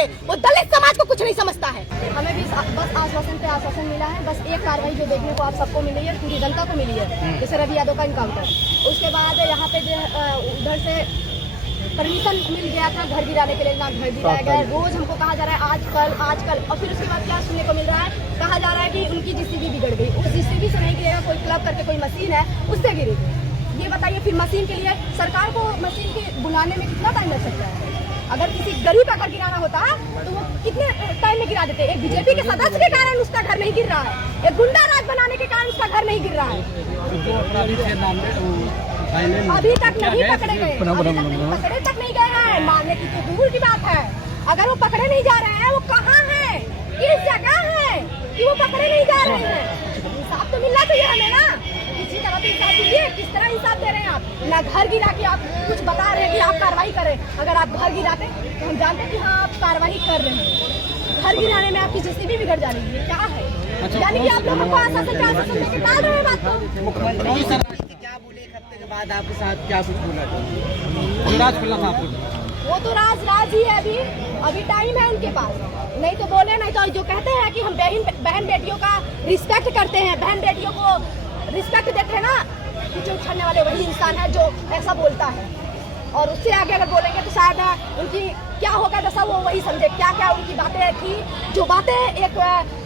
लीजिए, वो दलित समाज को कुछ नहीं समझता है। हमें भी बस आश्वासन पे आश्वासन मिला है, बस एक कार्रवाई जो देखने को आप सबको मिली है, पूरी जनता को मिली है, जैसे रवि यादव का इनकाउंटर। उसके बाद यहाँ पे जो उधर से परमिशन मिल गया था घर गिराने के लिए, ना घर गिराया गया। रोज हमको कहा जा रहा है आजकल, और फिर उसके बाद क्या सुनने को मिल रहा है, कहा जा रहा है कि उनकी जीसीबी बिगड़ गई। उस जीसीबी से नहीं गिरेगा, कोई क्लब करके कोई मशीन है उससे गिरेगी। ये बताइए, फिर मशीन के लिए सरकार को मशीन के बुलाने में कितना टाइम लग सकता है? अगर किसी गरीब का घर गिराना होता तो वो कितने टाइम में गिरा देते? एक बीजेपी के सदस्य के कारण उसका घर नहीं गिर रहा है, एक गुंडा राज बनाने के कारण उसका घर नहीं गिर रहा है। अभी तक नहीं पकड़े गए, पकड़े तक नहीं गए हैं, मारने की तो दूर की बात है। अगर वो पकड़े नहीं जा रहे हैं, वो कहाँ है, किस जगह है कि वो पकड़े नहीं जा रहे हैं? इंसाफ तो मिलना चाहिए हमें ना, किसी तरह से इंसाफ दीजिए। किस तरह इंसाफ दे रहे हैं आप? ना घर गिरा के आप कुछ बता रहे हैं कि आप कार्रवाई करें। अगर आप घर गिराते तो हम जानते कि हाँ आप कार्रवाई कर रहे हैं। घर गिराने में आपकी जीसीबी बिगड़ जाने की क्या है? यानी कि आप लोगों को आश्वासन पे आश्वासन देके टाल रहे हैं बात को। मुख्यमंत्री क्या बोले एक हफ्ते के बाद आपके साथ क्या कुछ बोला था? वो तो राज ही है, अभी टाइम है उनके पास। नहीं तो बोले, नहीं तो जो कहते हैं कि हम बहन बेटियों का रिस्पेक्ट करते हैं, बहन बेटियों को रिस्पेक्ट देते हैं ना, जो उछलने वाले वही इंसान है जो ऐसा बोलता है। और उससे आगे अगर बोलेंगे तो शायद उनकी क्या होगा दशा वो वही समझे। क्या क्या उनकी बातें थी, जो बातें एक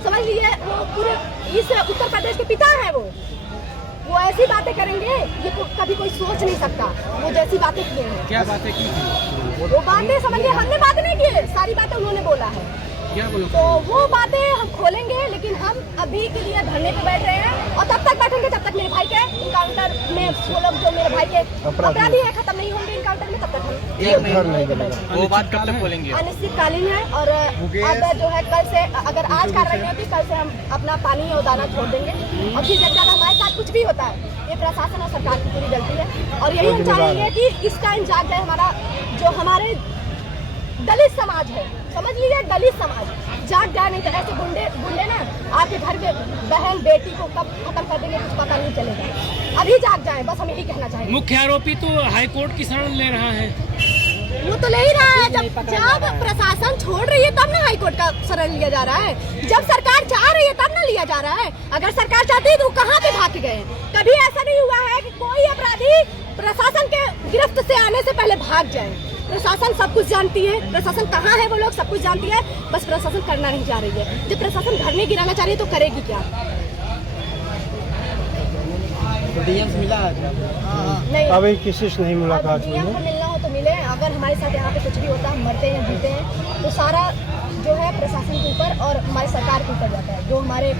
समझ लीजिए वो पूरे इस उत्तर प्रदेश के पिता हैं, वो ऐसी बातें करेंगे ये कभी कोई सोच नहीं सकता। वो जैसी बातें किए हैं। क्या बातें की? वो बातें समझिए, हमने बातें नहीं की, सारी बातें उन्होंने बोला है। क्या बोला? तो वो बातें हम खोलेंगे, लेकिन हम अभी के लिए धरने पे बैठ रहे हैं। और तब तक बैठेंगे जब तक मेरे भाई के इनकाउंटर में वो लोग जो मेरे भाई के अपराधी है खत्म नहीं होंगे इनकाउंटर में, तब तक हम वो बात कब तक बोलेंगे? अनिश्चितकालीन है। और अब जो है कल से, अगर आज कार्रवाई होती कल से हम अपना पानी और दाना छोड़ देंगे। और फिर जब तक हमारे साथ कुछ भी होता है, ये प्रशासन और सरकार की पूरी गलती है। और यही हम चाहेंगे कि इस टाइम जाग जाए हमारा जो हमारे दलित समाज है, समझ लीजिए दलित समाज जाग जाए। नहीं तो ऐसे गुंडे ना आपके घर के बहन बेटी को कब खत्म कर देंगे कुछ पता नहीं चलेगा। अभी जाग जाए, बस हम यही कहना चाहेंगे। मुख्य आरोपी तो हाईकोर्ट की शरण ले रहा है। वो तो ले ही रहा है, जब प्रशासन छोड़ रही है तब ना हाईकोर्ट का शरण लिया जा रहा है। जब सरकार चाह रही है तब ना लिया जा रहा है। अगर सरकार चाहती है तो कहाँ पे भाग गए? कभी ऐसा नहीं हुआ है कि कोई अपराधी प्रशासन के गिरफ्त से आने से पहले भाग जाए। प्रशासन सब कुछ जानती है, प्रशासन कहाँ है वो लोग सब कुछ जानती है, बस प्रशासन करना नहीं चाह रही है। जब प्रशासन घर में गिराना चाह रही है तो करेगी क्या? डीएम मिला नहीं, अभी किसी से नहीं मुलाकात हुई है। मिलना हो तो मिले। अगर हमारे साथ यहाँ पे कुछ भी होता है, मरते हैं जीते हैं, तो सारा जो है प्रशासन के ऊपर और हमारी सरकार के ऊपर जाता है। जो हमारे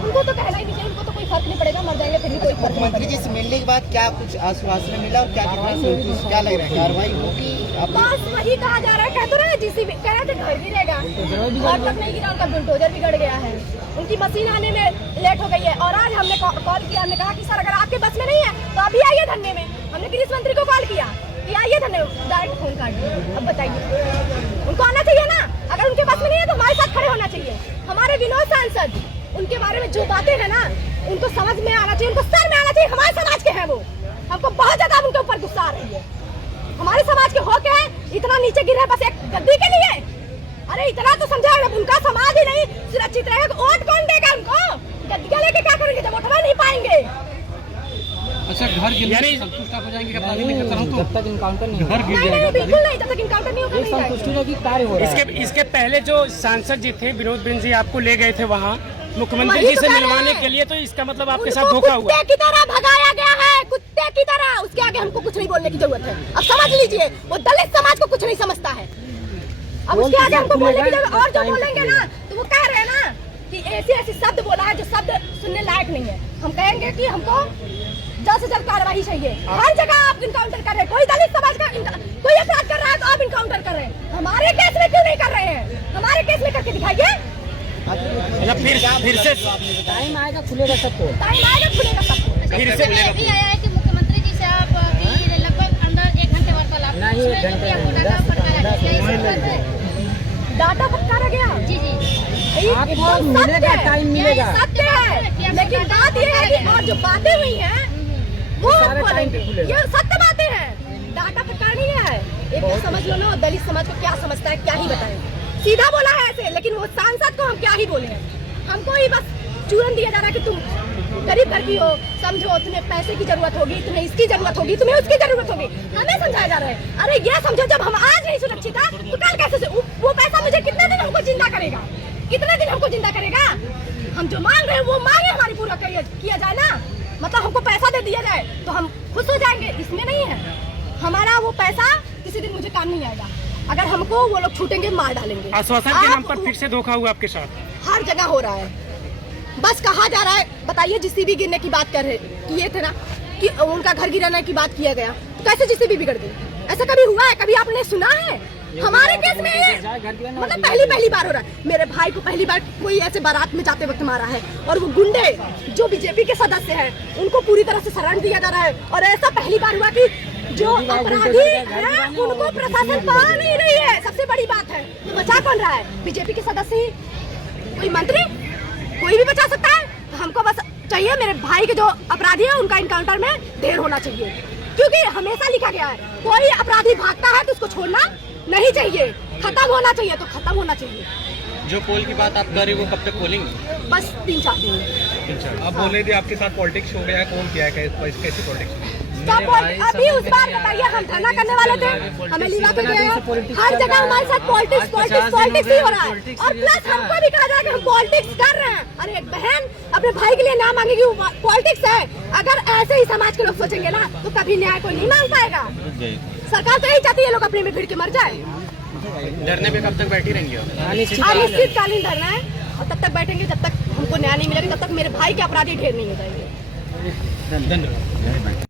उनको तो कहना ही नहीं चाहिए, उनको तो कोई फर्क नहीं पड़ेगा, मर जाएंगे फिर भी कोई फर्क नहीं पड़ेगा। जी से मिलने के बाद क्या कुछ आश्वासन मिला और क्या क्या लग रहा है कार्रवाई होगी? बस वही कहा जा रहा है, कह तो रहे हैं जीसीबी कह रहे थे घर गिरेगा, घर तक नहीं गिरा, उनका बुलडोजर बिगड़ गया है, उनकी मशीन आने में लेट हो गई है। और आज हमने कॉल किया, हमने कहा कि सर अगर आपके बस में नहीं है तो अभी आइए धरने में। हमने कृषि मंत्री को कॉल किया कि आइए धरने में, डायरेक्ट फोन काट दिया। अब बताइए, उनको आना चाहिए ना, अगर उनके बस में नहीं है तो हमारे साथ खड़े होना चाहिए। हमारे विनोद सांसद, उनके बारे में जो बातें हैं ना उनको समझ में आना चाहिए, उनको सर में आना चाहिए। हमारे समाज के हैं वो, हमको बहुत ज्यादा उनके ऊपर गुस्सा आ रही है। हमारे समाज के होके इतना नीचे गिरे बस एक गद्दी के लिए। अरे इतना तो समझा, उनका समाज ही नहीं सुरक्षित रहेगा तो वोट कौन देगा उनको? गद्दियां लेके क्या करेंगे जब वोट नहीं पाएंगे? अच्छा, घर गिरने संतुष्ट हो जाएंगे जब तक इनकाउंटर नहीं घर गिर जाएगा? बिल्कुल नहीं, जब तक इनकाउंटर नहीं होगा संतुष्टि की कार्य हो रहा है। इसके पहले जो सांसद जी थे विनोद बिंद जी आपको ले गए थे वहाँ मुख्यमंत्री जी से मिलवाने के लिए, तो इसका मतलब आपके साथ धोखा हुआ? कुत्ते की तरह भगाया गया है, कुत्ते की तरह। उसके आगे हमको कुछ नहीं बोलने की जरूरत है। अब समझ लीजिए, वो दलित समाज को कुछ नहीं समझता है। अब उसके आगे हमको बोलने की जरूरत, और जो बोलेंगे ना तो वो कह रहे हैं ना कि ऐसे शब्द बोला है जो शब्द सुनने लायक नहीं है। हम कहेंगे कि हमको जल्द से जल्द कार्रवाई चाहिए। हर जगह आप इनकाउंटर कर रहे हैं, कोई दलित समाज का कोई अपराध कर रहा है तो आप इनकाउंटर कर रहे हैं। हमारे केस में क्यों नहीं कर रहे हैं? हमारे केस में करके दिखाइए। फिर से टाइम आएगा खुलेगा सबको, टाइम आएगा खुलेगा सबको। फिर से ये भी आया है कि मुख्यमंत्री जी से आप लगभग अंदर 1 घंटे वार्तालाप नहीं, 1 घंटे डाटा फटकारा गया। जी जी, आपको मिलेगा, टाइम मिलेगा। सत्य है, लेकिन बात ये है कि और जो बातें हुई हैं वो हम बोलेंगे, ये सत्य बातें हैं। डाटा फटकार नहीं है। एक तो समझ लो ना, दलित समाज को क्या समझता है क्या ही बताएं। सीधा बोला है ऐसे, लेकिन वो सांसद को हम क्या ही बोले हैं। हमको ही बस चूरन दिया जा रहा है कि तुम गरीब घर की हो, समझो तुम्हें पैसे की जरूरत होगी, तुम्हें इसकी जरूरत होगी, तुम्हें उसकी जरूरत होगी, हमें समझाया जा रहा है। अरे ये समझो जब हम आज नहीं सुरक्षित है तो कल कैसे से वो पैसा मुझे कितने दिन हमको जिंदा करेगा, कितने दिन हमको जिंदा करेगा। हम जो मांग रहे हैं वो मांगे हमारी पूरा किया जाए ना, मतलब हमको पैसा दे दिया जाए तो हम खुश हो जाएंगे। इसमें नहीं है, हमारा वो पैसा किसी दिन मुझे काम नहीं आएगा। अगर हमको वो लोग छूटेंगे मार डालेंगे। आश्वासन के नाम पर फिर से धोखा हुआ आपके साथ? हर जगह हो रहा है, बस कहा जा रहा है। बताइए जीसीबी गिरने की बात किए थे ना कि उनका घर गिराने की बात किया गया, तो कैसे जीसीबी बिगड़ गई? ऐसा कभी हुआ है? कभी आपने सुना है? हमारे केस में ये मतलब पहली बार हो रहा है। मेरे भाई को पहली बार कोई ऐसे बारात में जाते वक्त मारा है, और वो गुंडे जो बीजेपी के सदस्य हैं उनको पूरी तरह से शरण दिया जा रहा है। और ऐसा पहली बार हुआ कि जो अपराधी है उनको प्रशासन पकड़ नहीं रही है। सबसे बड़ी बात है, बचा कौन रहा है? बीजेपी के सदस्य ही, कोई मंत्री, कोई भी बचा सकता है। हमको बस चाहिए मेरे भाई के जो अपराधी है उनका इनकाउंटर में ढेर होना चाहिए, क्योंकि हमेशा लिखा गया है कोई अपराधी भागता है तो उसको छोड़ना नहीं चाहिए, खत्म होना चाहिए तो खत्म होना चाहिए। जो पोल की बात आप कर रहे हो वो कब तक खोलेंगे? बस 3-4 दिन। आप बोल रहे थे आपके साथ पॉलिटिक्स हो गया, कौन किया है, कैसी पॉलिटिक्स? अभी उस बार बताइए, हम धरना करने वाले थे, हमें लीवा कर दिया गया। हर जगह हमारे साथ पॉलिटिक्स ही हो रहा है, और प्लस हमको भी कहा जाए कि हम पॉलिटिक्स कर रहे हैं। अरे एक बहन अपने भाई के लिए ना मांगेगी, पॉलिटिक्स है। अगर ऐसे ही समाज के लोग सोचेंगे ना तो कभी न्याय को नहीं मांग पाएगा। सरकार तो यही चाहती है लोग अपने में भीड़ के मर जाए। धरने पे कब तक बैठी रहेंगी? अनिश्चितकालीन धरना है, और तब तक बैठेंगे जब तक हमको न्याय नहीं मिलेगा, तब तक मेरे भाई के अपराधी ढेर नहीं हो जाएंगे। धन्यवाद।